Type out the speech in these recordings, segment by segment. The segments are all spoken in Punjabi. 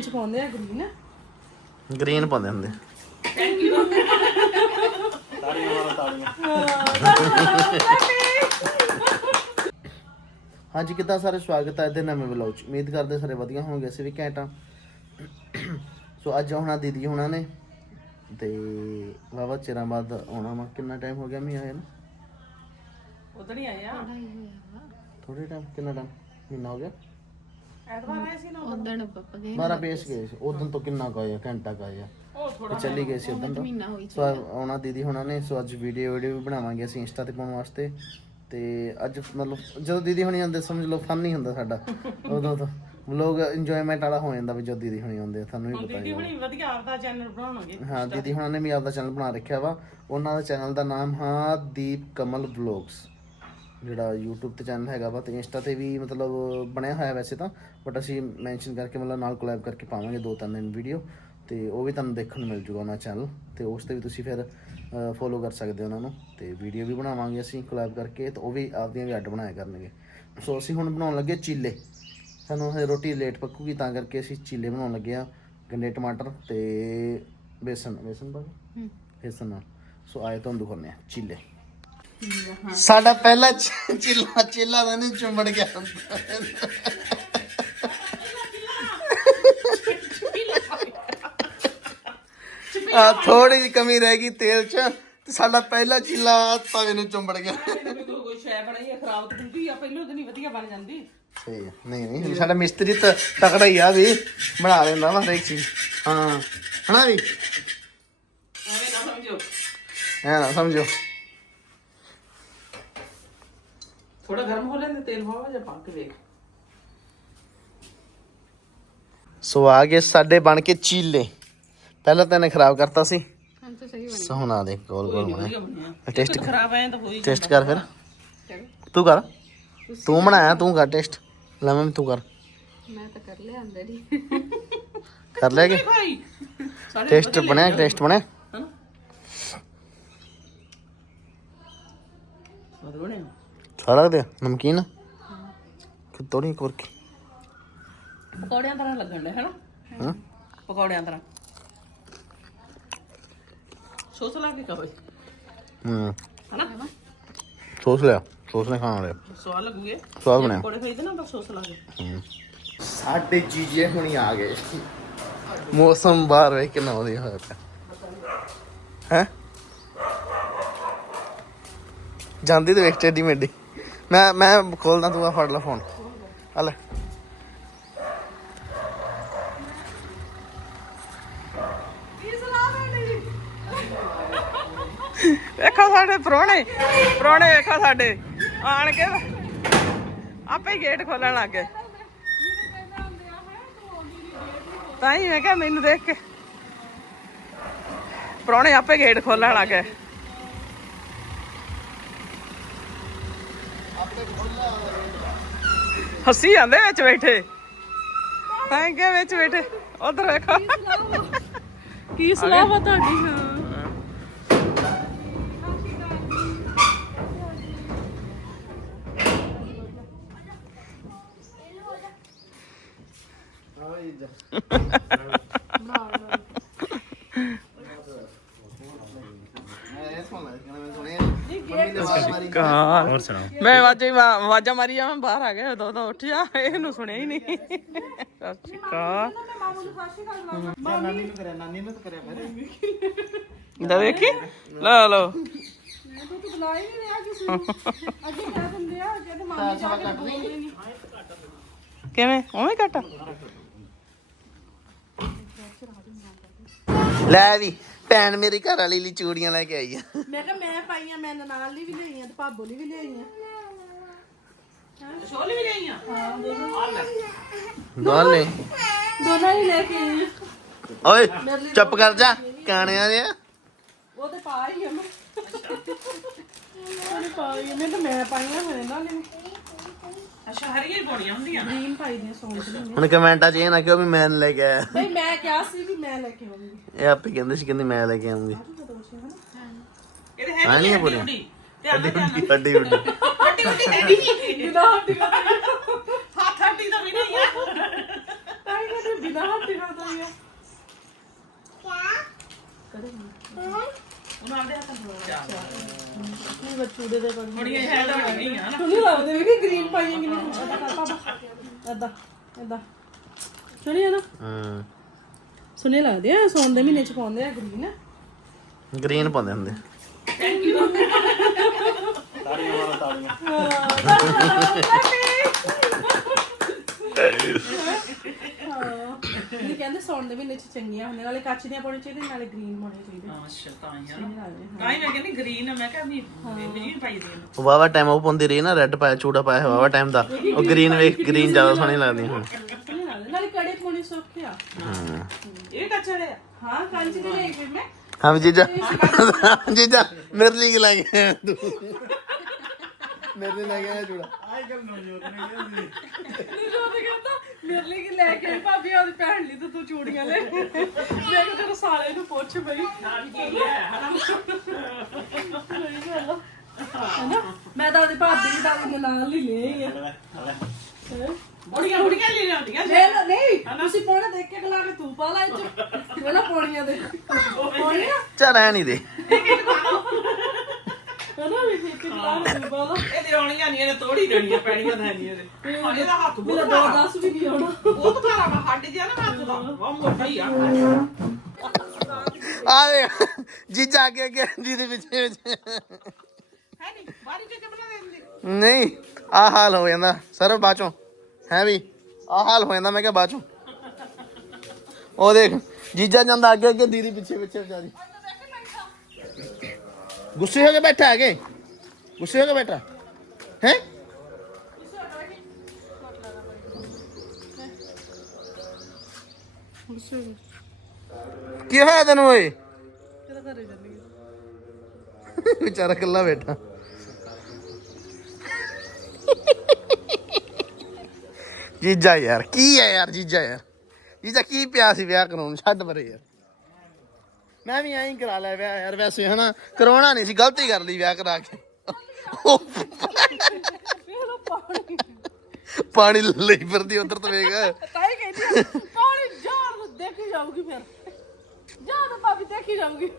ਚ ਪਾਉਂਦੇ ਆ ਗ੍ਰੀਨ ਗ੍ਰੀਨ ਪਾਉਂਦੇ ਹੁੰਦੇ ਹਾਂਜੀ ਕਿੱਦਾਂ ਸਾਰੇ ਸਵਾਗਤ ਹੈ ਇਹਦੇ ਨਵੇਂ ਵਲੌਗ ਚ? ਉਮੀਦ ਕਰਦੇ ਸਾਰੇ ਵਧੀਆ ਹੋਣਗੇ ਅਸੀਂ ਵੀ ਘੈਂਟ ਸੋ ਅੱਜ ਆਉਣਾ ਦੀਦੀ ਹੁਣਾਂ ਨੇ ਤੇ ਵਾਵਾ ਚਿਰਾਂ ਬਾਅਦ ਆਉਣਾ ਵਾ। ਕਿੰਨਾ ਟਾਈਮ ਹੋ ਗਿਆ ਮੈਂ ਆਇਆ ਨਾ? ਉਧਰ ਹੀ ਆਏ ਆ। ਥੋੜੇ ਟਾਈਮ ਕਿੰਨਾ ਟਾਈਮ ਮਹੀਨਾ ਹੋ ਗਿਆ? ਉਦਣ ਪੱਪ ਗਏ ਮਾਰਾ ਬੇਸ ਗਏ ਸੀ। ਉਦੋਂ ਤੋਂ ਕਿੰਨਾ ਕੁ ਆਇਆ ਘੰਟਾ ਕੁ ਆਇਆ। ਉਹ ਚੱਲੀ ਗਏ ਸੀ ਉਦੋਂ ਤੋਂ। ਮਹੀਨਾ ਹੋਈ ਸੋ ਆਉਣਾ ਦੀਦੀ ਹੁਣਾਂ ਨੇ ਸੋ ਅੱਜ ਵੀਡੀਓ ਵੀਡੀਓ ਵੀ ਬਣਾਵਾਂਗੇ ਅਸੀਂ ਇੰਸਟਾ ਤੇ ਪਾਉਣ ਵਾਸਤੇ। ਤੇ ਅੱਜ ਮਤਲਬ ਜਦੋਂ ਦੀਦੀ ਹੁਣੀ ਆਉਂਦੇ ਸਮਝ ਲਓ ਫਨ ਨਹੀਂ ਹੁੰਦਾ ਸਾਡਾ। ਉਦੋਂ ਤੋਂ ਵਲੋਗ ਇੰਜੋਇਮੈਂਟ ਵਾਲਾ ਹੋ ਜਾਂਦਾ ਵੀ ਜਦੋਂ ਦੀਦੀ ਹੁਣੀ ਆਉਂਦੇ ਤੁਹਾਨੂੰ ਵੀ ਪਤਾ ਦੀਦੀ ਹੁਣੀ। ਵਧੀਆ ਆਪਦਾ ਚੈਨਲ ਬਣਾਉਣਗੇ। ਹਾਂ ਦੀਦੀ ਹੁਣਾਂ ਨੇ ਵੀ ਆਪਦਾ ਚੈਨਲ ਬਣਾ ਰੱਖਿਆ ਵਾ। ਉਹਨਾਂ ਦਾ ਚੈਨਲ ਦਾ ਨਾਮ ਹਾਂ ਦੀਪ ਕਮਲ ਵਲੌਗਸ ਜਿਹੜਾ YouTube ਤੇ ਚੈਨਲ ਹੈਗਾ ਵਾ ਤੇ ਇੰਸਟਾ ਤੇ ਵੀ ਮਤਲਬ ਬਣਿਆ ਹੋਇਆ ਵੈਸੇ ਤਾਂ ਬਟ ਅਸੀਂ ਮੈਂਸ਼ਨ ਕਰਕੇ ਮਤਲਬ ਨਾਲ ਕੋਲੈਬ ਕਰਕੇ ਪਾਵਾਂਗੇ ਦੋ ਤਿੰਨ ਦਿਨ ਵੀਡੀਓ ਤੇ ਉਹ ਵੀ ਤੁਹਾਨੂੰ ਦੇਖਣ ਨੂੰ ਮਿਲ ਜੂਗਾ ਉਹਨਾਂ ਚੈਨਲ ਤੇ ਉਸ ਤੇ ਵੀ ਤੁਸੀਂ ਫਿਰ ਫੋਲੋ ਕਰ ਸਕਦੇ ਹੋ ਉਹਨਾਂ ਨੂੰ ਤੇ ਵੀਡੀਓ ਵੀ ਬਣਾਵਾਂਗੇ ਅਸੀਂ ਕੋਲੈਬ ਕਰਕੇ ਤੇ ਉਹ ਵੀ ਆਪਦੀਆਂ ਵੀ ਅੱਡ ਬਣਾਇਆ ਕਰਨਗੇ। ਸੋ ਅਸੀਂ ਹੁਣ ਬਣਾਉਣ ਲੱਗੇ ਚੀਲੇ। ਸਾਨੂੰ ਹਜੇ ਰੋਟੀ ਲੇਟ ਪੱਕੂਗੀ ਤਾਂ ਕਰਕੇ ਅਸੀਂ ਚੀਲੇ ਬਣਾਉਣ ਲੱਗੇ ਆ ਗੰਡੇ ਟਮਾਟਰ ਤੇ ਬੇਸਨ ਬੇਸਨ ਪਾ ਕੇ? ਬੇਸਨ ਨਾਲ। ਸੋ ਆਏ ਤੁਹਾਨੂੰ ਦਿਖਾਉਂਦੇ ਆ ਚੀਲੇ। ਸਾਡਾ ਪਹਿਲਾ ਚ- ਚਿੱਲਾ ਚਿੱਲਾ ਦਾ ਨਹੀਂ ਚੁੰਮੜ ਗਿਆ। ਆ ਥੋੜੀ ਜਿਹੀ ਕਮੀ ਰਹਿ ਗਈ ਤੇਲ ਚ ਤੇ ਸਾਡਾ ਪਹਿਲਾ ਚਿੱਲਾ ਤਵੇ ਨੂੰ ਚੁੰਮੜ ਗਿਆ। ਕੋਈ ਸ਼ੈ ਬਣਾਈ ਖਰਾਬ ਤਾਂ ਹੁੰਦੀ ਆ। ਪਹਿਲਾਂ ਤਾਂ ਨਹੀਂ ਵਧੀਆ ਬਣ ਜਾਂਦੀ ਸਹੀ ਹੈ। ਨਹੀਂ ਨਹੀਂ ਸਾਡਾ ਮਿਸਤਰੀ ਤਾਂ ਤਕੜਾ ਹੀ ਆ ਵੀ ਬਣਾ ਲੈਂਦਾ ਵਾ ਹਰੇਕ ਚੀਜ਼। ਹਾਂ। ਹਨਾ ਵੀ? ਐਵੇਂ ਨਾ ਸਮਝੋ। ਐ ਨਾ ਸਮਝੋ। ਥੋੜਾ ਗਰਮ ਹੋ ਲੈਂਦੇ ਤੇਲ ਹੋਵਾ ਜਾਂ ਪਾ ਕੇ ਵੇਖ। ਸੋ ਆ ਗਏ ਸਾਡੇ ਬਣ ਕੇ ਚੀਲੇ। ਪਹਿਲਾਂ ਤਾਂ ਇਹਨੇ ਖਰਾਬ ਕਰਤਾ ਸੀ। ਹਾਂ ਤਾਂ ਸਹੀ ਸੋ ਹੁਣ ਆ ਦੇ ਗੋਲ ਗੋਲ ਬਣਿਆ। ਟੇਸਟ ਖਰਾਬ ਆਇਆ ਤਾਂ ਹੋਈ ਟੇਸਟ ਕਰ ਫਿਰ। ਤੂੰ ਕਰ। ਤੂੰ ਬਣਾਇਆ ਤੂੰ ਕਰ ਟੇਸਟ ਲੈ ਮੈਂ ਤੂੰ ਕਰ। ਮੈਂ ਤਾਂ ਕਰ ਲਿਆ ਅੰਦਰ ਹੀ। ਕਰ ਕੇ। ਟੇਸਟ ਬਣਿਆ ਟੇਸਟ ਬਣਿਆ। ਹਨਾ? ਬਣਿਆ? ਸਾਰਾ ਦੇ ਨਮਕੀਨ? ਕਿ ਤੋੜੀ ਕੋਰ ਕੇ? ਪਕੌੜਿਆਂ ਤਰ੍ਹਾਂ ਲੱਗਣ ਦੇ ਹਨਾ? ਹਾਂ। ਪਕੌੜਿਆਂ ਤਰ੍ਹਾਂ। ਸੋਸ ਲਾ ਕੇ ਖਾਓ ਹੂੰ। ਹਨਾ? ਸੋਸ ਲਿਆ ਸੋਸ ਨੇ ਖਾਣ ਵਾਲੇ ਸਵਾਦ ਲੱਗੂਗੇ। ਸਵਾਦ ਬਣਿਆ। ਪਕੌੜੇ ਖਾਈਦੇ ਨਾ ਬਸ ਸੋਸ ਲਾ ਕੇ ਸਾਡੇ ਜੀਜੇ ਹੁਣੀ ਆ ਗਏ। ਮੌਸਮ ਬਾਹਰ ਵੇ ਕਿੰਨਾ ਵਧੀਆ ਹੋਇਆ ਪਿਆ। ਹੈ? ਜਾਂਦੀ ਤੇ ਵੇਖ ਟੇਡੀ ਮੇਡੀ ਮੈਂ ਮੈਂ ਖੋਲਦਾ ਤੂੰ ਆ ਫੜ ਲੈ ਫੋਨ ਆ ਲੈ। ਵੇਖੋ ਸਾਡੇ ਪ੍ਰਾਹੁਣੇ ਪ੍ਰਾਹੁਣੇ ਵੇਖੋ ਸਾਡੇ। ਆਣ ਕੇ ਆਪੇ ਗੇਟ ਖੋਲਣ ਲੱਗ ਗਏ। ਤਾਂ ਹੀ ਮੈਂ ਕਿਹਾ ਮੈਨੂੰ ਦੇਖ ਕੇ। ਪ੍ਰਾਹੁਣੇ ਆਪੇ ਗੇਟ ਖੋਲਣ ਲੱਗ ਗਏ। ਹੱਸੀ ਜਾਂਦੇ ਵਿੱਚ ਬੈਠੇ। ਤਾਂ ਕਿ ਵਿੱਚ ਬੈਠੇ? ਉਧਰ ਵੇਖੋ। ਕੀ ਸਲਾਹ? ਆ ਤੁਹਾਡੀ? ਹਾਂ। ਕਾਂ ਹੋਰ ਸੁਣਾਓ? ਮੈਂ ਮਾ- ਆਵਾਜ਼ਾਂ ਮਾਰੀ ਆ ਮੈਂ ਬਾਹਰ ਆ ਗਿਆ ਉਦੋਂ ਤਾਂ ਉੱਠ ਜਾ ਇਹਨੂੰ ਸੁਣਿਆ ਹੀ ਨਹੀਂ। ਸਤਿ ਸ਼੍ਰੀ ਅਕਾਲ। ਨਾਨੀ ਨੂੰ ਕਰਿਆ ਨਾਨੀ ਨੂੰ ਤਾਂ ਕਰਿਆ ਫਿਰ ਦਾ ਵੇਖੀ। ਲੈ ਲੋ ਕਿਵੇਂ? ਉਵੇਂ ਕੱਟ ਲੈ ਵੀ। ਭੈਣ ਮੇਰੀ ਘਰ ਵਾਲੀ ਲਈ ਚੂੜੀਆਂ ਲੈ ਕੇ ਆਈ ਆ। ਮੈਂ ਕਿਹਾ ਮੈਂ ਪਾਈਆਂ ਮੈਂ ਨਾਲ ਲਈ ਵੀ ਲਿਆਈਆਂ ਤੇ ਭਾਬੋ ਲਈ ਵੀ ਲਿਆਈਆਂ। ਛੋਲੇ ਵੀ ਲਈਆਂ ਦੋਨੇ ਦੋਨਾਂ ਹੀ ਲੈ ਕੇ ਆਈ ਓਏ ਚੁੱਪ ਕਰ ਜਾ ਕਾਣਿਆਂ ਦੇ ਉਹ ਤੇ ਪਾ ਹੀ ਆ ਮੈਂ। ਉਹਨੇ ਪਾ ਹੀ ਆ। ਮੈਂ ਤਾਂ ਮੈਂ ਪਾਈਆਂ ਹੋਣੇ ਨਾਲ ਨੇ ਅੱਛਾ ਹਰੀਆਂ ਹੁੰਦੀਆਂ। ਹੁਣ ਕਮੈਂਟਾਂ 'ਚ ਇਹ ਨਾ ਕਿਉਂ ਵੀ ਮੈਂ ਨੀ ਲੈ ਕੇ ਆਇਆ। ਨਹੀਂ ਮੈਂ ਕਿਹਾ ਸੀ ਵੀ ਮੈਂ ਲੈ ਕੇ ਆਉਂਗੀ। ਇਹ ਆਪੇ ਕਹਿੰਦੇ ਸੀ ਕਹਿੰਦੇ ਮੈਂ ਲੈ ਕੇ ਆਉਂਗੀ। ਇਹਦੇ ਹਾਂ ਨਹੀਂ ਨਹੀਂ ਬੋਲਿਆ ਹੁੰਦੀ ਧਿਆਨ ਨਾਲ ਧਿਆਨ ਅੱਡੀ ਉੱਡੀ ਹੱਡੀ ਉੱਡੀ ਹੈ ਨਹੀਂ। ਹੱਥ ਹੱਡੀ ਤਾਂ ਵੀ ਨਹੀਂ ਆ। ਤਾਂ ਹੀ ਕਹਿੰਦੇ ਬਿਨਾ ਹੱਥੀ ਕਰਦਾ ਹੀ ਆ ਨਹੀਂ ਬੱਚੂੜੇ ਦੇ ਕੋਲ ਬੜੀਆਂ ਹੈ ਤਾਂ ਨਹੀਂ ਆ ਨਾ। ਸੁਣੀ ਲੱਗਦੇ ਵੀ ਕਿ ਗ੍ਰੀਨ ਪਾਈਆਂ ਕਿ ਨਹੀਂ ਏਦਾਂ ਏਦਾਂ। ਸੁਣੀ ਆ ਨਾ? ਹੂੰ। ਸੁਣੇ ਲੱਗਦੇ ਆ ਸੌਣ ਦੇ ਮਹੀਨੇ ਚ ਪਾਉਂਦੇ ਆ ਗ੍ਰੀਨ ਗ੍ਰੀਨ ਪਾਉਂਦੇ ਹੁੰਦੇ। ਇਹ ਕਹਿੰਦੇ ਸੌਣ ਦੇ ਮਹੀਨੇ ਚ ਚੰਗੀਆਂ ਹੁੰਦੀਆਂ ਨਾਲੇ ਕੱਚ ਦੀਆਂ ਪਾਉਣੀ ਚਾਹੀਦੀਆਂ ਨਾਲੇ ਗ੍ਰੀਨ ਪਾਉਣੀ ਚਾਹੀਦੀ ਹਾਂ ਅੱਛਾ ਤਾਂ ਹੀ ਆ ਨਾ। ਤਾਂ ਹੀ ਮੈਂ ਕਹਿੰਦੀ ਗ੍ਰੀਨ ਮੈਂ ਕਿਹਾ ਵੀ ਗ੍ਰੀਨ ਪਾਈ ਦੇ ਇਹਨੂੰ। ਵਾਵਾ ਟਾਈਮ ਉਹ ਪਾਉਂਦੀ ਰਹੀ ਨਾ ਰੈੱਡ ਪਾਇਆ ਚੂੜਾ ਪਾਇਆ ਵਾਵਾ ਟਾਈਮ ਦਾ। ਉਹ ਗ੍ਰੀਨ ਵੇਖ ਗ੍ਰੀਨ ਜ਼ਿਆਦਾ ਸੋਹਣੀ ਲੱਗਦੀ ਹੁਣ ਸੋਹਣੇ ਲੱਗਦੇ ਨਾਲੇ ਕੜੇ ਪਾਉਣੇ ਸੌਖੇ ਆ। ਹੂੰ। ਇਹ ਕੱਚੜੇ ਆ? ਹਾਂ ਕੰਚ ਦੇ ਲਈ ਫਿਰ ਮੈਂ। ਹਾਂ ਵੀ ਜੀਜਾ। ਜੀਜਾ ਮੇਰੇ ਲਈ ਕੀ ਲੈ ਕੇ ਆਇਆ ਤੂੰ। ਮੇਰੇ ਲਈ ਲੈ ਕੇ ਆਇਆ ਚੂੜਾ ਨੀਰੋ ਤੇ ਕਹਿੰਦਾ ਮੇਰੇ ਲਈ ਕੀ ਲੈ ਕੇ ਆਈ ਭਾਬੀ ਉਹਦੀ ਭੈਣ ਲਈ ਤਾਂ ਤੂੰ ਚੂੜੀਆਂ ਲੈ। ਮੈਂ ਕਿਹਾ ਤੇਰੇ ਸਾਲੇ ਨੂੰ ਪੁੱਛ ਬਈ। ਹਨਾ? ਮੈਂ ਤਾਂ ਉਹਦੀ ਭਾਬੀ ਦੀ ਦਾਦੀ ਦੇ ਨਾਲ ਹੀ ਲਈ ਆ। ਬੜੀਆਂ ਬੜੀਆਂ ਲੈ ਲੈ ਲਓ, ਨਹੀਂ ਤੁਸੀਂ ਪਾਉਣਾ ਦੇਖ ਕੇ ਗਲਾ ਕੇ ਤੂੰ ਪਾ ਲੈ ਇੱਚ ਮੈਂ ਨਾ ਪਾਉਣੀਆਂ ਦੇ। ਪਾਉਣੀਆਂ ਚਾ ਰਹਿ ਨਹੀਂ ਦੇ। ਹਨਾ ਵੀ ਇੱਕ ਇਹਦੇ ਆਉਣੀਆਂ ਨਹੀਂ ਇਹਨੇ ਤੋੜੀ ਦੇਣੀਆਂ ਪੈਣੀਆਂ ਤਾਂ ਨਹੀਂ ਇਹਦੇ ਹਾਂ, ਇਹਦਾ ਹੱਥ ਮੇਰਾ ਬਹੁਤ ਦੋ ਦਸ ਵੀ ਨਹੀਂ ਆਉਣਾ। ਬਹੁਤ ਭਾਰਾ ਵਾ ਹੱਡ ਜਿਹਾ ਨਾ ਹੱਥ ਦਾ। ਬਹੁਤ ਮੋਟਾ ਹੀ ਆ ਜੀਜਾ ਅੱਗੇ ਅੱਗੇ ਜਿਹਦੇ ਪਿੱਛੇ ਹੈ ਨਹੀਂ ਬਾਰੀ ਕੇ ਬਣਾ ਦਿੰਦੀ। ਨਹੀਂ ਆ ਹਾਲ ਹੋ ਜਾਂਦਾ। ਸਰ ਬਾਚੋਂ। ਹੈ ਵੀ ਆ ਹਾਲ ਹੋ ਜਾਂਦਾ ਮੈਂ ਕਿਹਾ ਬਾਚੋਂ। ਉਹ ਦੇਖ ਜੀਜਾ ਜਾਂਦਾ ਅੱਗੇ ਅੱਗੇ ਦੀਦੀ ਪਿੱਛੇ ਪਿੱਛੇ ਵਿਚਾਰੀ। ਗੁੱਸੇ ਹੋ ਕੇ ਬੈਠਾ ਹੈਗੇ ਗੁੱਸੇ ਹੋ ਕੇ ਬੈਠਾ। ਹੈ? ਕੀ ਹੋਇਆ ਤੈਨੂੰ ਓਏ? ਵਿਚਾਰਾ ਇਕੱਲਾ ਬੈਠਾ। ਜੀਜਾ ਯਾਰ, ਕੀ ਹੈ ਯਾਰ ਜੀਜਾ ਯਾਰ? ਜੀਜਾ ਕੀ ਪਿਆ ਸੀ ਵਿਆਹ ਕਰਾਉਣ? ਛੱਡ ਪਰੇ ਯਾਰ। ਮੈਂ ਵੀ ਐਂ ਹੀ ਕਰਾ ਲਿਆ ਵਿਆਹ ਯਾਰ ਵੈਸੇ ਹਨਾ ਕਰਾਉਣਾ ਨਹੀਂ ਸੀ ਗਲਤੀ ਕਰ ਲਈ ਵਿਆਹ ਕਰਾ ਕੇ। ਪਾਣੀ। ਲਈ ਫਿਰਦੀ ਉਧਰ ਤੋਂ ਵੇਖ। ਤਾਈ ਕਹਿੰਦੀ ਆ, ਪਾਣੀ ਜਾਰ ਨੂੰ ਦੇਖੀ ਜਾਊਗੀ ਫਿਰ। ਜਾ ਤਾਂ ਭਾਬੀ ਦੇਖੀ ਜਾਊਗੀ।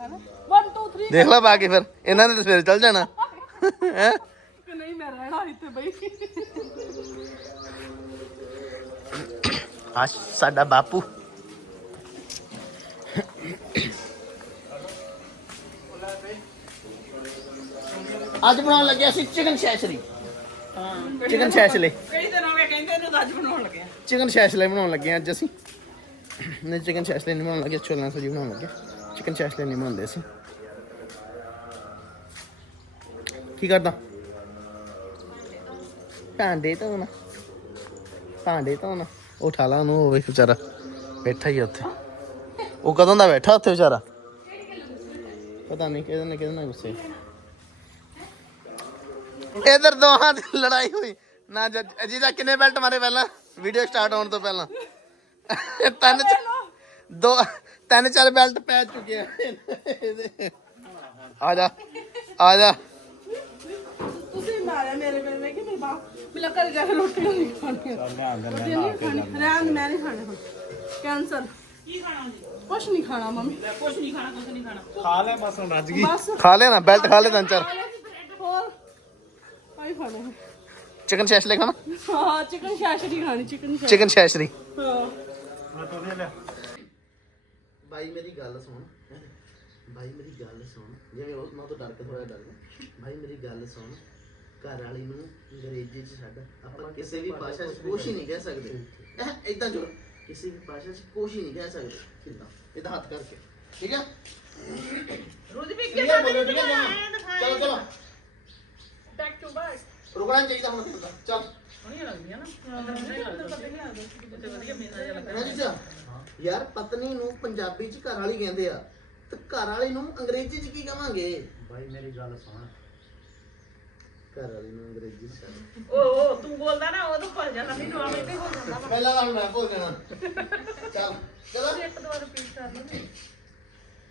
ਹੈਨਾ? 1 2 3 ਦੇਖ ਲੈ ਪਾ ਕੇ ਫਿਰ ਇਹਨਾਂ ਨੇ ਤਾਂ ਫਿਰ ਚੱਲ ਜਾਣਾ। ਹੈ? ਕਿ ਨਹੀਂ ਮੈਂ ਰਹਿਣਾ ਇੱਥੇ ਬਈ। ਆ ਸਾਡਾ ਬਾਪੂ। ਅੱਜ ਬਣਾਉਣ ਲੱਗਿਆ ਸੀ ਚਿਕਨ ਸ਼ੈਸ਼ਰੀ। ਹਾਂ। ਚਿਕਨ ਸ਼ੈਸ਼ਲੇ। ਕਈ ਦਿਨ ਹੋ ਗਏ ਕਹਿੰਦੇ ਇਹਨੂੰ ਅੱਜ ਬਣਾਉਣ ਲੱਗੇ ਚਿਕਨ ਸ਼ੈਸ਼ਲੇ ਬਣਾਉਣ ਲੱਗੇ ਅੱਜ ਅਸੀਂ। ਨਹੀਂ ਚਿਕਨ ਸ਼ੈਸ਼ਲੇ ਨਹੀਂ ਬਣਾਉਣ ਲੱਗੇ ਛੋਲਾਂ ਸਬਜ਼ੀ ਬਣਾਉਣ ਲੱਗੇ। ਚਿਕਨ ਸ਼ੈਸ਼ਲੇ ਨਹੀਂ ਬਣਾਉਂਦੇ ਅਸੀਂ। ਕੀ ਕਰਦਾ? ਭਾਂਡੇ ਤੋਂ ਨਾ ਭਾਂਡੇ ਤੋਂ ਨਾ ਉਹ ਉਠਾ ਲਾ ਉਹਨੂੰ ਉਹ ਵੇਖ ਵਿਚਾਰਾ ਬੈਠਾ ਹੀ ਆ ਉੱਥੇ। ਉਹ ਕਦੋਂ ਦਾ ਬੈਠਾ ਉੱਥੇ ਵਿਚਾਰਾ? ਪਤਾ ਨਹੀਂ ਕਿਹਦੇ ਨਾਲ ਕਿਹਦੇ ਨਾਲ ਗੁੱਸੇ। ਇਧਰ ਦੋਹਾਂ ਦੀ ਲੜਾਈ ਹੋਈ। ਨਾ ਜੱਜ ਜੀ ਦਾ ਕਿੰਨੇ ਬੈਲਟ ਮਾਰੇ ਪਹਿਲਾਂ? ਵੀਡੀਓ ਸਟਾਰਟ ਹੋਣ ਤੋਂ ਪਹਿਲਾਂ। ਤਿੰਨ ਚ- ਦੋ ਤਿੰਨ ਚਾਰ ਬੈਲਟ ਪੈ ਚੁੱਕੇ ਆ। ਜਾ ਆ ਜਾ। ਤੁਸੀਂ ਮਾਰਿਆ ਮੇਰੇ ਮੇਰੇ ਮੈਂ ਕਿ ਮੇਰੇ ਬਾਪ ਮਿਲਾ ਕਰ ਜਾ ਕੇ ਰੋਟੀ ਨਹੀਂ ਖਾਣੀ। ਰੋਟੀ ਨਹੀਂ ਖਾਣੀ। ਰਹਿਣ ਮੈਂ ਨਹੀਂ ਖਾਣੇ ਹੁਣ। ਕੈਂਸਲ। ਕੀ ਖਾਣਾ ਜੀ ਕੁਛ ਨਹੀਂ ਖਾਣਾ ਮੰਮੀ। ਲੈ ਕੁਛ ਨਹੀਂ ਖਾਣਾ ਕੁਛ ਨਹੀਂ ਖਾਣਾ। ਬਸ ਖਾ ਲੈ ਨਾ ਬੈਲਟ ਖਾ ਲੈ ਤਿੰਨ ਚਾਰ ਹੋਰ। ਆਈ ਖਾਣਾ ਹੈ। ਚਿਕਨ ਸ਼ੈਸ਼ਲੇ ਖਾਣਾ? ਹਾਂ ਚਿਕਨ ਸ਼ਾਸ਼ਰੀ ਖਾਣੀ ਚਿਕਨ ਸ਼ਾਸ਼ਰੀ। ਚਿਕਨ ਸ਼ੈਸ਼ਰੀ। ਹਾਂ। ਭਾਈ ਮੇਰੀ ਗੱਲ ਸੁਣ। ਭਾਈ ਮੇਰੀ ਗੱਲ ਸੁਣ। ਜਿਵੇਂ ਉਸ ਨਾਲ ਤੋਂ ਡਰ ਕੇ ਥੋੜਾ ਡਰ ਗਿਆ। ਭਾਈ ਮੇਰੀ ਗੱਲ ਸੁਣ। ਘਰ ਵਾਲੀ ਨੂੰ ਅੰਗਰੇਜ਼ੀ ਚ ਛੱਡ। ਆਪਾਂ ਕਿਸੇ ਵੀ ਭਾਸ਼ਾ ਚ ਹੀ ਨਹੀਂ ਕਹਿ ਸਕਦੇ। ਇਹ ਇਦਾਂ ਜੁੜ। ਕਿਸੇ ਵੀ ਭਾਸ਼ਾ ਚ ਹੀ ਨਹੀਂ ਕਹਿ ਸਕਦੇ। ਕਿੱਦਾਂ ਇਹਦਾ ਹੱਥ ਕਰਕੇ। ਠੀਕ ਹੈ ਰੋਜ਼ ਵੀ ਕਲੀਅਰ ਬੋਲੋ ਠੀਕ ਹੈ ਦੋਨੋਂ? ਚਲੋ ਚਲੋ। ਬੈਕ ਟੂ ਬੈਕ ਰੁਕਣਾ ਨੀ ਚਾਹੀਦਾ ਹੁਣ ਕਿੱਦਾਂ ਚੱਲ। ਸੋਹਣੀਆਂ ਲੱਗਦੀਆਂ ਨਾ। ਨਹੀਂ ਵਧੀਆ ਜਿਹਾ ਲੱਗਦਾ। ਰਾਜੀ ਯਾਰ ਪਤਨੀ ਨੂੰ ਪੰਜਾਬੀ ਚ ਘਰ ਵਾਲੀ ਕਹਿੰਦੇ ਆ। ਤੇ ਘਰ ਵਾਲੀ ਨੂੰ ਅੰਗਰੇਜ਼ੀ ਚ ਕੀ ਕਵਾਂਗੇ? ਭਾਈ ਮੇਰੀ ਗੱਲ ਸੁਣ। ਘਰ ਵਾਲੀ ਨੂੰ ਅੰਗਰੇਜ਼ੀ ਚ ਕਹਿ। ਓ ਓ ਤੂੰ ਬੋਲਦਾ ਨਾ ਉਦੋਂ ਭੁੱਲ ਜਾਂਦਾ ਮੈਨੂੰ ਆਵੇਂ ਤੇ ਹੋ ਜਾਂਦਾ ਵਾ। ਪਹਿਲਾਂ ਤਾਂ ਮੈਂ ਭੁੱਲ ਜਾਣਾ। ਚੱਲ ਚਲੋ। ਇੱਕ ਦੋ ਵਾਰ ਰਿਪੀਟ ਕਰ ਲਓ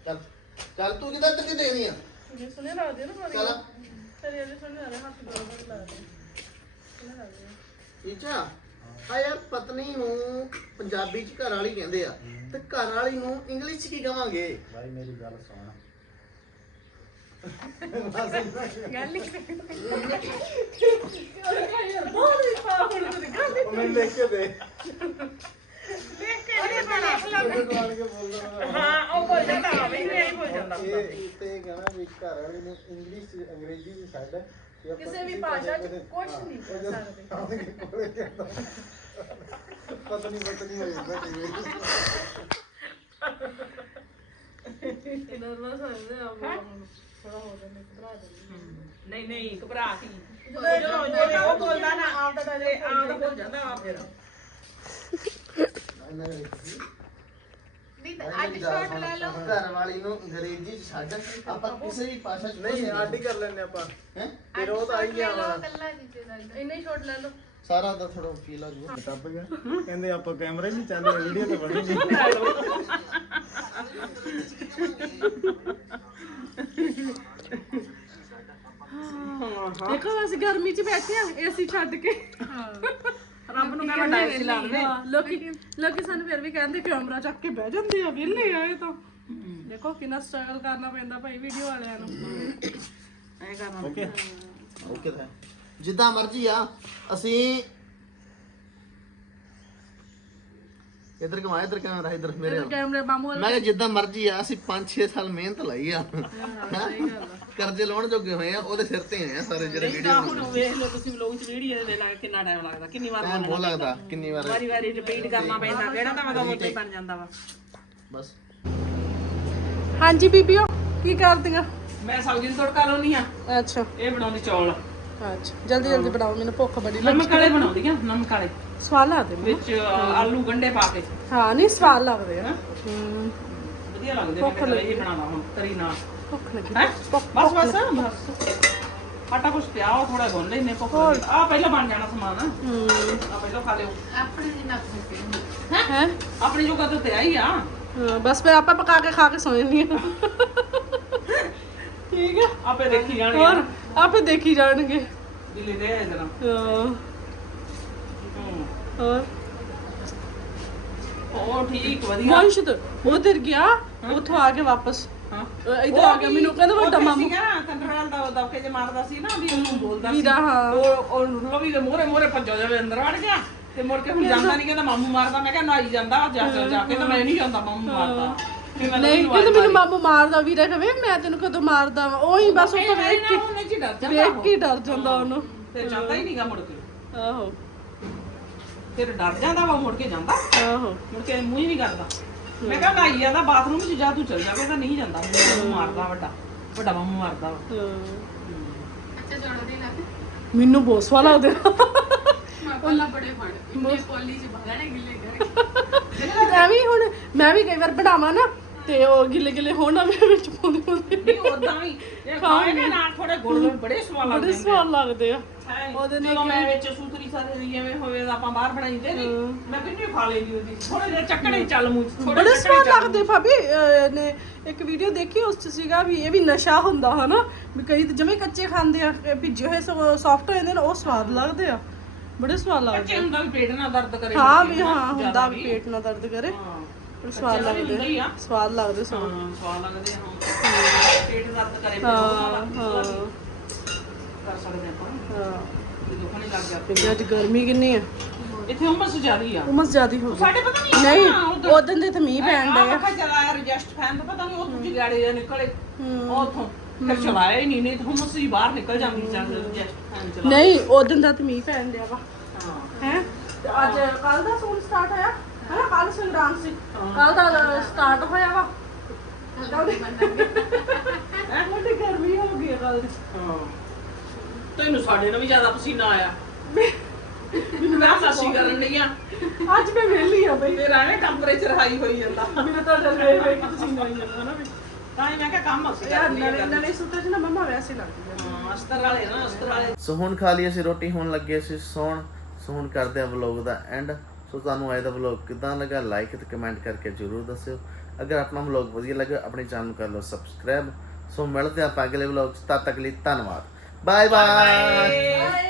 ਚੱਲ ਚੱਲ ਤੂੰ ਕਿੱਦਾਂ ਤੱਕ ਦੇਖਦੀ ਆ। ਜੇ ਸੁਣੇ ਲੱਗਦੇ ਨਾ ਥੋੜੀ ਚੱਲ। ਤੇਰੇ ਇਹਦੇ ਸੁਣੇ ਆ ਰਹੇ ਹੱਥ ਬਰਾਬਰ ਲੱਗਦੇ। ਸੁਣੇ ਲੱਗਦੇ। ਇੱਛਾ ਆ ਯਾਰ ਪਤਨੀ ਨੂੰ ਪੰਜਾਬੀ ਚ ਘਰ ਵਾਲੀ ਕਹਿੰਦੇ ਆ। ਤੇ ਘਰ ਵਾਲੀ ਨੂੰ ਇੰਗਲਿਸ਼ ਚ ਕੀ ਕਵਾਂਗੇ? ਭਾਈ ਮੇਰੀ ਗੱਲ ਸੁਣ। ਉਹ ਮੈਨੂੰ ਲਿਖ ਕੇ ਦੇ ਹਾਂ ਉਹ ਬੋਲ ਜਾਂਦਾ ਵਾ ਵੀ ਇਹ ਬੋਲ ਜਾਂਦਾ ਇਹ ਤੇ ਕਹਿਣਾ ਵੀ ਘਰ ਵਾਲੀ ਨੂੰ ਇੰਗਲਿਸ਼ ਚ ਅੰਗਰੇਜ਼ੀ ਚ ਛੱਡ ਕਿ ਆਪਾਂ ਕਿਸੇ ਵੀ ਕਿਸੇ ਭਾਸ਼ਾ ਚ ਕੋਲੇ- ਕੁਛ ਹਾਂ, ਨਹੀਂ ਉਹ ਜਦੋਂ ਆਉਣਗੇ ਕੋਲੇ ਕਹਿੰਦਾ ਪਤਨੀ ਪਤਨੀ ਹੋ ਜਾਂਦਾ ਕਈ ਵਾਰੀ ਨਰਵਸ ਹੋ ਜਾਂਦੇ ਆ ਥੋੜਾ ਹੋ ਜਾਂਦਾ ਘਬਰਾ ਜਾਂਦੇ ਨਹੀਂ ਨਹੀਂ ਘਬਰਾ ਕੀ। ਜਦੋਂ ਜਦੋਂ ਉਹ ਬੋਲਦਾ ਨਾ ਆਪ ਦਾ ਤੇ ਆਪ ਦਾ ਬੋਲ ਜਾਂਦਾ ਵਾ ਫਿਰ ਨਹੀਂ ਤਾਂ ਅੱਜ ਸ਼ਾਟ ਲੈ ਲਓ। ਘਰ ਵਾਲੀ ਨੂੰ ਅੰਗਰੇਜ਼ੀ ਚ ਛੱਡ ਆਪਾਂ ਕਿਸੇ ਵੀ ਭਾਸ਼ਾ ਚ ਨਹੀਂ ਆਡੀ ਕਰ ਲੈਣੇ ਆਪਾਂ। ਹੈ ਫਿਰ ਉਹ ਤਾਂ ਆਈ ਵਾ ਕੱਲਾ ਨੀਚੇ ਦਾ ਇੰਨੇ ਹੀ ਛੋਟ ਲੈ ਲਓ। ਸਾਰਾ ਦਾ ਥੋੜਾ ਫੀਲ ਆ ਜੂ। ਟੱਪ ਗਿਆ ਕਹਿੰਦੇ ਆਪਾਂ ਕੈਮਰੇ ਨਹੀਂ ਚੱਲ ਰਿਹਾ ਵੀਡੀਓ ਤਾਂ ਬਣੀ ਨਹੀਂ ਦੇਖੋ ਅਸੀਂ ਗਰਮੀ 'ਚ ਬੈਠੇ ਆ ਏਸੀ ਛੱਡ ਕੇ। ਰੱਬ ਨੂੰ ਕਹਿੰਦਾ ਡਾਇਸ ਲਾ ਦੇ ਹਾਂ, ਲੋਕੀ ਲੋਕੀ ਸਾਨੂੰ ਫਿਰ ਵੀ ਕਹਿੰਦੇ ਕੈਮਰਾ ਚੱਕ ਕੇ ਬਹਿ ਜਾਂਦੇ ਆ ਵਿਹਲੇ ਆਏ ਤਾਂ। ਦੇਖੋ ਕਿੰਨਾ ਸਟਰਗਲ ਕਰਨਾ ਪੈਂਦਾ ਭਾਈ ਵੀਡੀਓ ਵਾਲਿਆਂ ਨੂੰ। ਐ ਕਰਨਾ ਓਕੇ ਓਕੇ ਤਾਂ ਜਿੱਦਾਂ ਮਰਜ਼ੀ ਆ ਅਸੀਂ ਇਧਰ ਕਮਾ ਇਧਰ ਕੈਮਰਾ ਇਧਰ ਮੇਰੇ ਵੱਲ। ਕੈਮਰੇ ਮਾਮੂ ਵਾਲੇ ਮੈਂ ਕਿਹਾ ਜਿੱਦਾਂ ਮਰਜ਼ੀ ਆ ਅਸੀਂ 5-6 ਸਾਲ ਮਿਹਨਤ ਲਾਈ ਆ? ਕਰਜ਼ੇ ਲਾਉਣ ਜੋਗੇ ਹੋਏ ਆ ਉਹਦੇ ਸਿਰ ਤੇ ਆਏ ਆ ਸਾਰੇ ਜਿਹੜੇ ਵੀਡੀਓ ਹੁਣ ਵੇਖ ਲਓ ਤੁਸੀਂ ਵਲੋਗ ਚ ਵੀਡੀਓ ਦੇ ਲਾ ਕਿੰਨਾ ਟਾਈਮ ਲੱਗਦਾ ਕਿੰਨੀ ਵਾਰ ਟਾਈਮ ਬਹੁਤ ਲੱਗਦਾ। ਕਿੰਨੀ ਵਾਰ। ਵਾਰੀ ਵਾਰੀ ਰਿਪੀਟ ਕਰਨਾ ਪੈਂਦਾ ਕਿਹੜਾ ਤਾਂ ਮਤਲਬ ਉੱਤੇ ਬਣ ਜਾਂਦਾ ਵਾ। ਬਸ। ਹਾਂਜੀ ਬੀਬੀਓ ਕੀ ਕਰਦੀਆਂ? ਮੈਂ ਸਬਜ਼ੀ ਨੂੰ ਤੜਕਾ ਲਾਉਣੀ ਆ ਅੱਛਾ। ਇਹ ਬਣਾਉਂਦੀ ਚੌਲ। ਅੱਛਾ ਜਲਦੀ ਜਲਦੀ ਬਣਾਓ ਮੈਨੂੰ ਭੁੱਖ ਬੜੀ ਲੱਗੀ। ਨਮਕ ਵਾਲੇ ਬਣਾਉਂਦੀ ਆ ਨਮਕ ਵਾਲੇ? ਸਵਾਦ ਲੱਗਦੇ ਮੈਨੂੰ ਵਿੱਚ ਆਲੂ ਗੰਡੇ ਪਾ ਕੇ। ਹਾਂ ਨਹੀਂ ਸਵਾਦ ਲੱਗਦੇ ਆ। ਹੂੰ? ਵਧੀਆ ਲੱਗਦੇ ਮੈਂ ਕਿਹਾ ਚੱਲ ਇਹ ਬਣਾਵਾ ਹੁਣ ਤਰੀ ਨਾਲ। ਭੁੱਖ ਲੱਗੀ। ਹੈ? ਬਸ ਬਸ ਬਸ। ਆਟਾ ਕੁਛ ਪਿਆ ਉਹ ਥੋੜਾ ਗੁੰਨ ਲੈਨੇ ਭੁੱਖ ਆ ਪਹਿਲਾਂ ਬਣ ਜਾਣਾ ਸਮਾਨ। ਆ ਹੂੰ। ਪਹਿਲਾਂ ਖਾ ਲਿਓ। ਆਪਣੇ ਜਿੰਨਾ ਖੁਸ਼ੀ ਹੈ? ਆਪਣੀ ਜੋਗਾ ਤਾਂ ਤੇ ਆਈ ਆ। ਹਾਂ, ਬਸ ਫਿਰ ਆਪਾਂ ਪਕਾ ਕੇ ਖਾ ਕੇ ਸੌ ਜਾਂਦੀਆਂ ਠੀਕ ਹੈ। ਆਪੇ ਦੇਖੀ ਜਾਣਗੇ ਹੋਰ? ਆਪੇ ਦੇਖੀ ਜਾਣਗੇ। ਦਿੱਲੀ ਦੇ ਆਏ ਜਰਾ। ਹਾਂ, ਹੋਰ? ਉਹ ਠੀਕ ਵਧੀਆ। ਵੰਸ਼ਤ ਉਧਰ ਗਿਆ ਉੱਥੋਂ ਆ ਕੇ ਵਾਪਸ। ਹਾਂ। ਇੱਧਰ ਆ ਗਿਆ ਮੈਨੂੰ ਕਹਿੰਦਾ ਵੱਡਾ ਮਾਮੂ। ਸੀਗਾ ਨਾ ਕੰਟਰੋਲ ਦਾ ਦਬਕੇ ਜੇ ਮਾਰਦਾ ਸੀ ਨਾ ਵੀ ਉਹਨੂੰ ਬੋਲਦਾ ਸੀ। ਉਹ ਉਹ ਰਵੀ ਦੇ ਮੋਰੇ ਮੋਰੇ ਭੱਜੋ ਜਾਵੇ ਅੰਦਰ ਵੜ ਗਿਆ। ਤੇ ਮੁੜ ਕੇ ਹੁਣ ਜਾਂਦਾ ਨਹੀਂ ਕਹਿੰਦਾ ਮਾਮੂ ਮਾਰਦਾ ਮੈਂ ਕਿਹਾ ਨਾਈ ਜਾਂਦਾ ਜਾ ਜਾ ਜਾ ਕੇ ਤਾਂ ਮੈਂ ਨਹੀਂ ਜਾਂਦਾ ਮਾਮੂ ਮਾਰਦਾ। ਨਹੀਂ ਕਹਿੰਦਾ ਮੈਨੂੰ ਮਾਮੂ ਮਾਰਦਾ ਵੀਰਾ ਕਹੇ ਮੈਂ ਤੈਨੂੰ ਕਦੋਂ ਮਾਰਦਾ ਵਾ। ਉਹੀ ਬਸ ਉਹ ਤੋਂ ਵੇਖ ਕੇ ਉਹਨੇ ਜੀ ਡਰ ਜਾਂਦਾ ਵੇਖ ਕੇ ਹੀ ਡਰ ਜਾਂਦਾ ਉਹਨੂੰ। ਤੇ ਜਾਂਦਾ ਹੀ ਨਹੀਂਗਾ ਮੁੜ ਕੇ। ਆਹੋ। ਫਿਰ ਡਰ ਜਾਂਦਾ ਵਾ ਮੁੜ ਕੇ ਜਾਂਦਾ। ਆਹੋ। ਮੁੜ ਕੇ ਮੂੰਹ ਹੀ ਨਹੀਂ ਕਰਦਾ। ਮੈਂ ਕਿਹਾ ਨਾਈ ਜਾਂਦਾ ਬਾਥਰੂਮ 'ਚ ਜਾ ਤੂੰ ਚੱਲ ਜਾਵੇ ਤਾਂ ਨਹੀਂ ਜਾਂਦਾ। ਮਾਮੂ ਮਾਰਦਾ ਵੱਡਾ ਵੱਡਾ ਮਾਮੂ ਮਾਰਦਾ ਵਾ। ਹਾਂ। ਅੱਛਾ ਜੋੜਾ ਦੇ ਲੱਗ ਮੈਨੂੰ ਬਹੁਤ ਸਵਾਦ ਲੱਗਦੇ ਮਾਪਾ ਬੜੇ ਫੜ ਇੰਨੇ ਪੋਲੀ ਚ ਬਾਹਣੇ ਗਿੱਲੇ ਕਰ ਐਵੇਂ ਹੀ ਹੁਣ ਮੈਂ ਵੀ ਕਈ ਵਾਰ ਬਣਾਵਾਂ ਨਾ ਤੇ ਉਹ ਗਿੱਲੇ ਗਿੱਲੇ ਹੋਣ ਨਾ ਮੇਰੇ ਵਿੱਚ ਪਾਉਂਦੇ ਪਾਉਂਦੇ। ਨਹੀਂ ਉਦਾਂ ਵੀ। ਇਹ ਖਾਏ ਨੇ ਨਾਲ ਥੋੜੇ ਗੁੜ ਬੜੇ ਸਵਾਦ ਲੱਗਦੇ ਬੜੇ ਸਵਾਦ ਲੱਗਦੇ ਆ। ਉਹਦੇ ਨਾਲ ਮੈਂ ਵਿੱਚ ਸੂਤਰੀ ਸਾਰੇ ਐਵੇਂ ਹੋਵੇ ਤਾਂ ਆਪਾਂ ਬਾਹਰ ਬਣਾਈਦੇ ਨਹੀਂ ਮੈਂ ਕਿੰਨੀ ਖਾ ਲੈਂਦੀ ਉਹਦੀ ਥੋੜੇ ਜਿਹਾ ਚੱਕਣੇ ਚੱਲ ਮੂੰਹ 'ਚ, ਥੋੜੇ ਬੜੇ ਸਵਾਦ ਲੱਗਦੇ ਭਾਬੀ ਅਹ, ਨੇ ਇੱਕ ਵੀਡੀਓ ਦੇਖੀ ਉਸ ਚ ਸੀਗਾ ਵੀ ਇਹ ਵੀ ਨਸ਼ਾ ਹੁੰਦਾ ਹਨਾ? ਵੀ ਕਈ ਤਾਂ ਜਮੇ ਕੱਚੇ ਖਾਂਦੇ ਆ ਇਹ ਭਿੱਜੇ ਹੋਏ ਸੌਫਟ ਹੋ ਜਾਂਦੇ ਨੇ ਉਹ ਸਵਾਦ ਲੱਗਦੇ ਆ। ਬੜੇ ਸਵਾਦ ਲੱਗਦੇ ਬੱਚੇ ਹੁੰਦਾ ਵੀ ਪੇਟ ਨਾ ਦਰਦ ਕਰੇ ਹਾਂ ਬੱਚੇ ਵੀ ਨੂੰ, ਹਾਂ ਜ਼ਿਆਦਾ ਹੁੰਦਾ ਵੀ। ਪੇਟ ਨਾ ਦਰਦ ਕਰੇ। ਹਾਂ। ਪਰ ਸਵਾਦ ਦਾ ਹੀ ਲੱਗਦੇ। ਸਵਾਦ ਲੱਗਦੇ ਸਭ ਹਾਂ ਸਵਾਦ ਲੱਗਦੇ ਹਾਂ ਪੇਟ ਦਰਦ ਕਰੇ ਹਾਂ ਹਾਂ। ਕਰ ਸਕਦੇ ਆਪਾਂ। ਹਾਂ। ਜੇ ਦੁੱਖ ਨਹੀਂ ਲੱਗ ਤੇ ਅੱਜ ਗਰਮੀ ਕਿੰਨੀ ਆ? ਇੱਥੇ ਉਮਸ ਜ਼ਿਆਦੀ ਆ। ਉਮਸ ਜ਼ਿਆਦੀ ਹੋ ਗਈ। ਸਾਡੇ ਪਤਾ ਨਹੀਂ ਨਹੀਂ ਉਦੋਂ ਦੇ ਤਾਂ ਮੀਂਹ ਪੈਣ ਆ ਡਏ ਆ ਪੱਖਾ ਚਲਾਇਆ ਰਜਿਸਟ ਫੈਨ ਤਾਂ ਪਤਾ ਨਹੀਂ ਉਹ ਦੂਜੀ ਗਾੜੀ ਦੇ ਨਿਕਲੇ। ਹੂੰ। ਉਥੋਂ। ਫਿਰ ਚਲਾਇਆ ਹੀ ਨਹੀਂ ਨਹੀਂ ਤਾਂ ਹੁਮਸ ਹੀ ਬਾਹਰ ਨਿਕਲ ਜਾਂਦੀ ਜਾਂ ਰਜਿਸਟ ਫੈਨ ਚਲਾ ਨਹੀਂ ਉਦੋਂ ਦਾ ਤਾਂ ਮੀਂਹ ਪੈਣ ਡਿਆ ਵਾ। ਹਾਂ। ਹੈ? ਅੱਜ ਕੱਲ ਦਾ ਸਕੂਲ ਸਟਾਰਟ ਹੋਇਆ? ਹੈ ਨਾ ਕੱਲ ਸੰਗਰਾਂਦ ਸੀ। ਕੱਲ ਦਾ ਸਟਾਰਟ ਹੋਇਆ ਵਾ। ਐ ਮੋਟੀ ਗਰਮੀ ਹੋ ਗਈ ਕੱਲ ਦੀ। ਹਾਂ। ਤੈਨੂੰ ਸਾਡੇ ਨਾਲ ਵੀ ਜ਼ਿਆਦਾ ਪਸੀਨਾ ਆਇਆ। ਮੈਨੂੰ ਮੈਂ ਸਾਸੀ ਕਰਨ ਲਈ ਆ। ਅੱਜ ਮੈਂ ਵਿਹਲੀ ਆ ਬਈ। ਤੇਰਾ ਨੇ ਟੈਂਪਰੇਚਰ ਹਾਈ ਹੋਈ ਜਾਂਦਾ। ਮੈਨੂੰ ਤਾਂ ਡਰ ਵੇਖ ਵੇਖ ਕੇ ਪਸੀਨਾ ਆਈ ਜਾਂਦਾ ਨਾ ਵੀ। ਤਾਂ ਹੀ ਮੈਂ ਕਿਹਾ ਕੰਮ ਅਸੀਂ ਯਾਰ ਕਰਨੀ ਨਲੇ ਨਲੇ ਸੁੱਤੇ ਚ ਨਾ ਮੰਮਾ ਵੈਸੇ ਲੱਗਦੀ। ਆ ਹਾਂ ਅਸਤਰ ਵਾਲੇ ਨਾ ਅਸਤਰ ਵਾਲੇ। ਸੋ ਹੁਣ ਖਾ ਲਈ ਅਸੀਂ ਰੋਟੀ ਹੁਣ ਲੱਗੇ ਸੀ ਸੌਣ। ਸੋ ਹੁਣ ਕਰਦੇ ਆ ਵਲੌਗ ਦਾ ਐਂਡ ਸੋ ਤੁਹਾਨੂੰ ਅੱਜ ਦਾ ਵਲੌਗ ਕਿਦਾਂ ਲੱਗਾ? ਲਾਈਕ ਤੇ ਕਮੈਂਟ ਕਰਕੇ ਜਰੂਰ ਦੱਸਿਓ। ਅਗਰ ਆਪਣਾ ਵਲੌਗ ਵਧੀਆ ਲੱਗਾ ਆਪਣੇ ਚੈਨਲ ਨੂੰ ਕਰ ਲਓ ਸਬਸਕ੍ਰਾਈਬ ਸੋ ਮਿਲਦੇ ਆਪਾਂ ਅਗਲੇ ਵਲੌਗ 'ਚ। ਤਦ ਤੱਕ ਲਈ ਧੰਨਵਾਦ। Bye bye